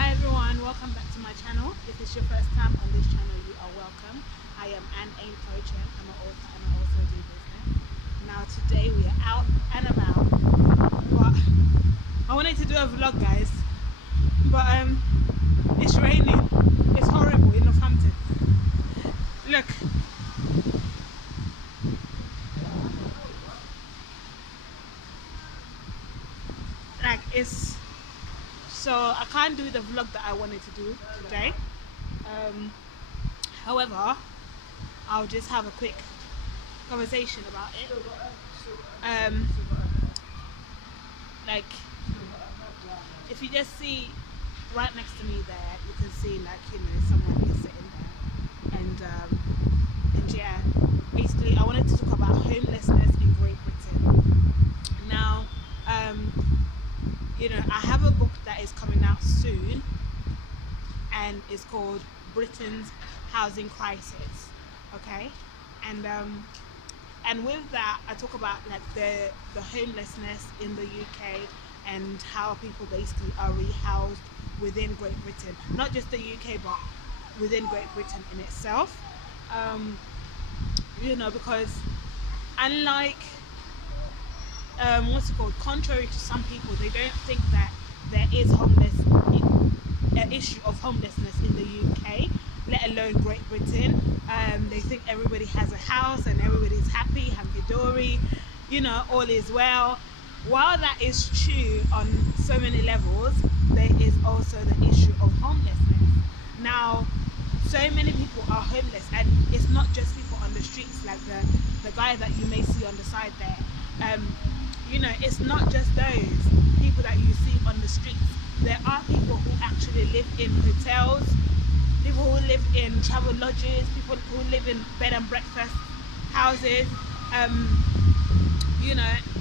Hi everyone, welcome back to my channel. If it's your first time on this channel, you are welcome. I am A.H.P. I'm an author and I also do business. Now today we are out and about, but I wanted to do a vlog, guys, but it's raining. It's horrible in Northampton. Look, like it's so I can't do the vlog that I wanted to do today. Um, However, I'll just have a quick conversation about it. Um, like if you just see right next to me there, you can see someone is sitting there, and yeah, basically I wanted to talk about homelessness in Great Britain. Now, um, I have a book that is coming out soon, and it's called Britain's Housing Crisis. Okay, and and with that I talk about like the homelessness in the UK and how people basically are rehoused within Great Britain, not just the UK but within Great Britain in itself. um, because unlike what's it called, contrary to some people, they don't think that there is an issue of homelessness in the UK, let alone Great Britain. They think everybody has a house and everybody's happy, hunky-dory, all is well. While that is true on so many levels, there is also the issue of homelessness. Now, so many people are homeless, and it's not just people on the streets like the guy that you may see on the side there. It's not just those people that you see on the streets. There are people who actually live in hotels, people who live in travel lodges, people who live in bed and breakfast houses, um,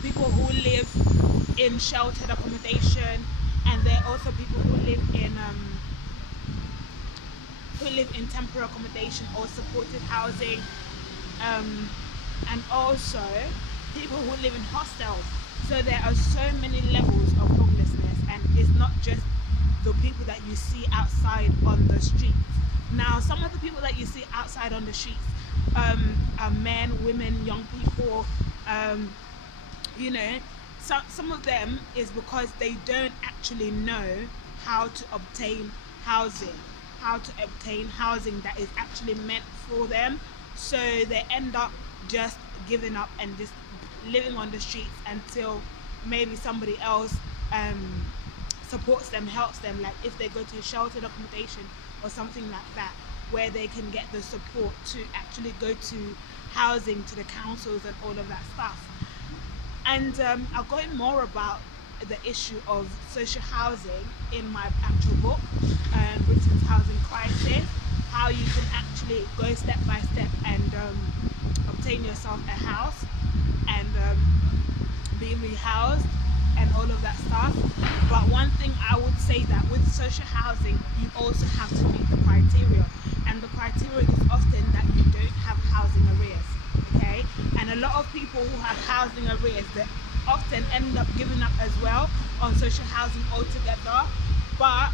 people who live in sheltered accommodation, and there are also people who live in temporary accommodation or supported housing, um, and also people who live in hostels. So there are so many levels of homelessness, and it's not just the people that you see outside on the streets. Now, some of the people that you see outside on the streets are men, women, young people. Um, you know, some of them is because they don't actually know how to obtain housing, that is actually meant for them. So they end up just giving up and just living on the streets until maybe somebody else supports them, helps them, like if they go to a sheltered accommodation or something like that, where they can get the support to actually go to housing, to the councils and all of that stuff. And I'll go in more about the issue of social housing in my actual book, Britain's Housing Crisis, how you can actually go step by step and obtain yourself a house and be rehoused and all of that stuff. But one thing I would say, that with social housing you also have to meet the criteria, and the criteria is often that you don't have housing arrears. Okay, and a lot of people who have housing arrears, they often end up giving up as well on social housing altogether. But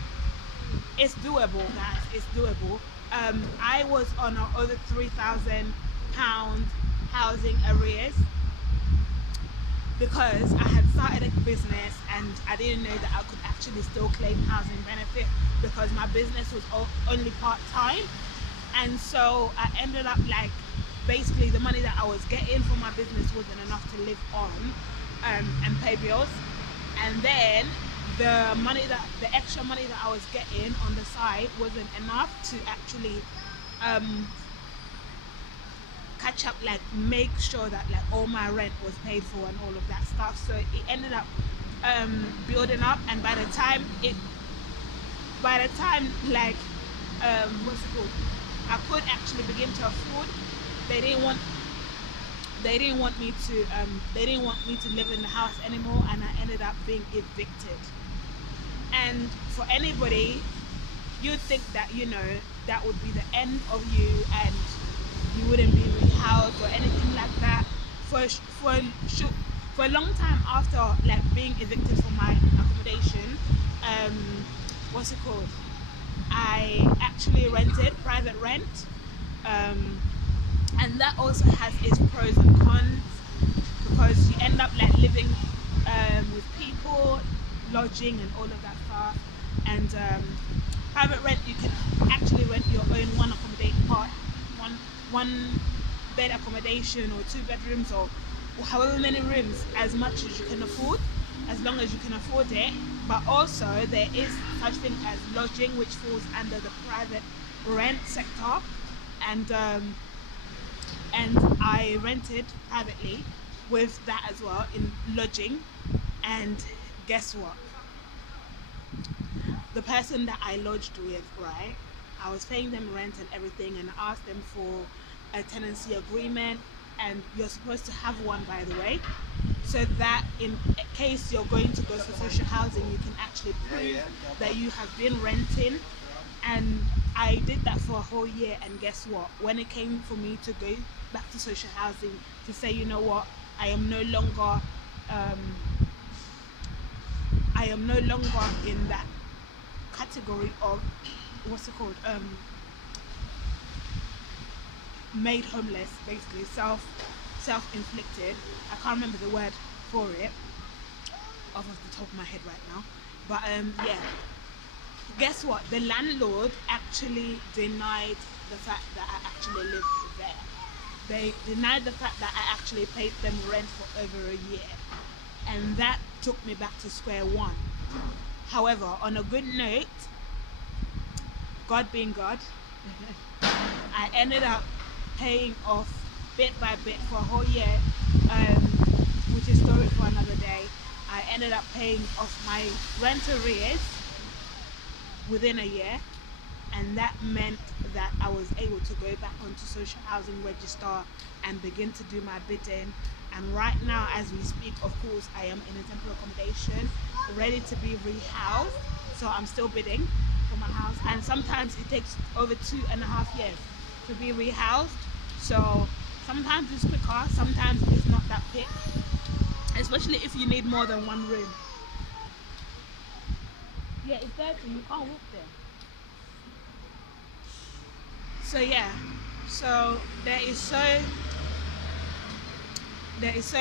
it's doable, guys, it's doable. I was on over £3,000 housing arrears because I had started a business and I didn't know that I could actually still claim housing benefit because my business was only part-time. And so I ended up, like, basically the money that I was getting from my business wasn't enough to live on and pay bills. And then the extra money that I was getting on the side wasn't enough to actually catch up, like make sure that like all my rent was paid for and all of that stuff. So it ended up building up, and by the time like what's it called, I could actually begin to afford, they didn't want they didn't want me to live in the house anymore, and I ended up being evicted. And for anybody, you'd think that that would be the end of you and you wouldn't be rehoused or anything like that. For a long time after like being evicted from my accommodation, what's it called? I actually rented private rent, um, and that also has its pros and cons because you end up like living with people, lodging, and all of that stuff. And private rent, you can actually rent your own one bed accommodation or two bedrooms or however many rooms as much as you can afford, as long as you can afford it. But also there is such thing as lodging, which falls under the private rent sector, and I rented privately with that as well in lodging. And guess what? The person that I lodged with, right? I was paying them rent and everything, and I asked them for a tenancy agreement, and you're supposed to have one, by the way, so that in case you're going to go for social housing, you can actually prove that you have been renting. And I did that for a whole year, and guess what? When it came for me to go back to social housing to say, you know what, I am no longer um, I am no longer in that category of what's it called, made homeless, basically self-inflicted. I can't remember the word for it off of the top of my head right now, but yeah, guess what, the landlord actually denied the fact that I actually lived there. They denied the fact that I actually paid them rent for over a year, and that took me back to square one. However, on a good note, God being God, I ended up paying off bit by bit for a whole year, um, which is story for another day. I ended up paying off my rent arrears within a year, and that meant that I was able to go back onto social housing register and begin to do my bidding. And right now, as we speak, of course, I am in a temporary accommodation, ready to be rehoused. So I'm still bidding for my house, and sometimes it takes over 2.5 years to be rehoused. So sometimes it's quicker, sometimes it's not that quick, especially if you need more than one room. Yeah, it's dirty. You can't walk there. So yeah, so there is so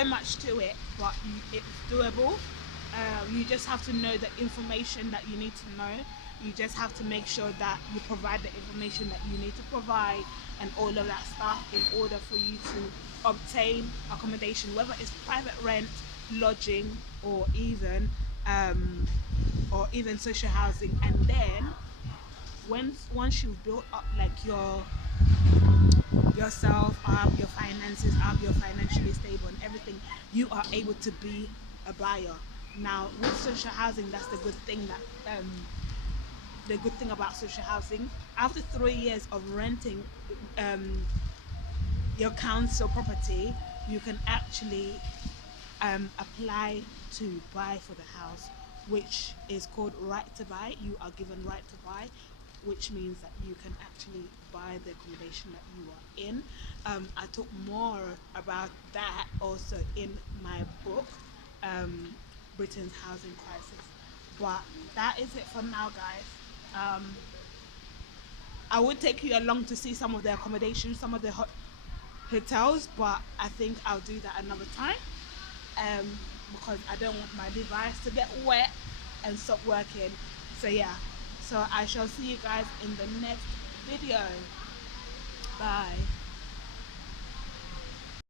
much to it, but it's doable. You just have to know the information that you need to know. You just have to make sure that you provide the information that you need to provide and all of that stuff in order for you to obtain accommodation, whether it's private rent, lodging, um, or even social housing. And then once you've built up like yourself up, your finances up, you're financially stable and everything, you are able to be a buyer. Now with social housing, that's the good thing about social housing. After 3 years of renting um, your council property, you can actually apply to buy for the house, which is called right to buy. You are given right to buy, which means that you can actually buy the accommodation that you are in. I talk more about that also in my book, um, Britain's Housing Crisis. But that is it for now, guys. I would take you along to see some of the accommodations, some of the hotels, but I think I'll do that another time, um, because I don't want my device to get wet and stop working. So yeah, so I shall see you guys in the next video. Bye.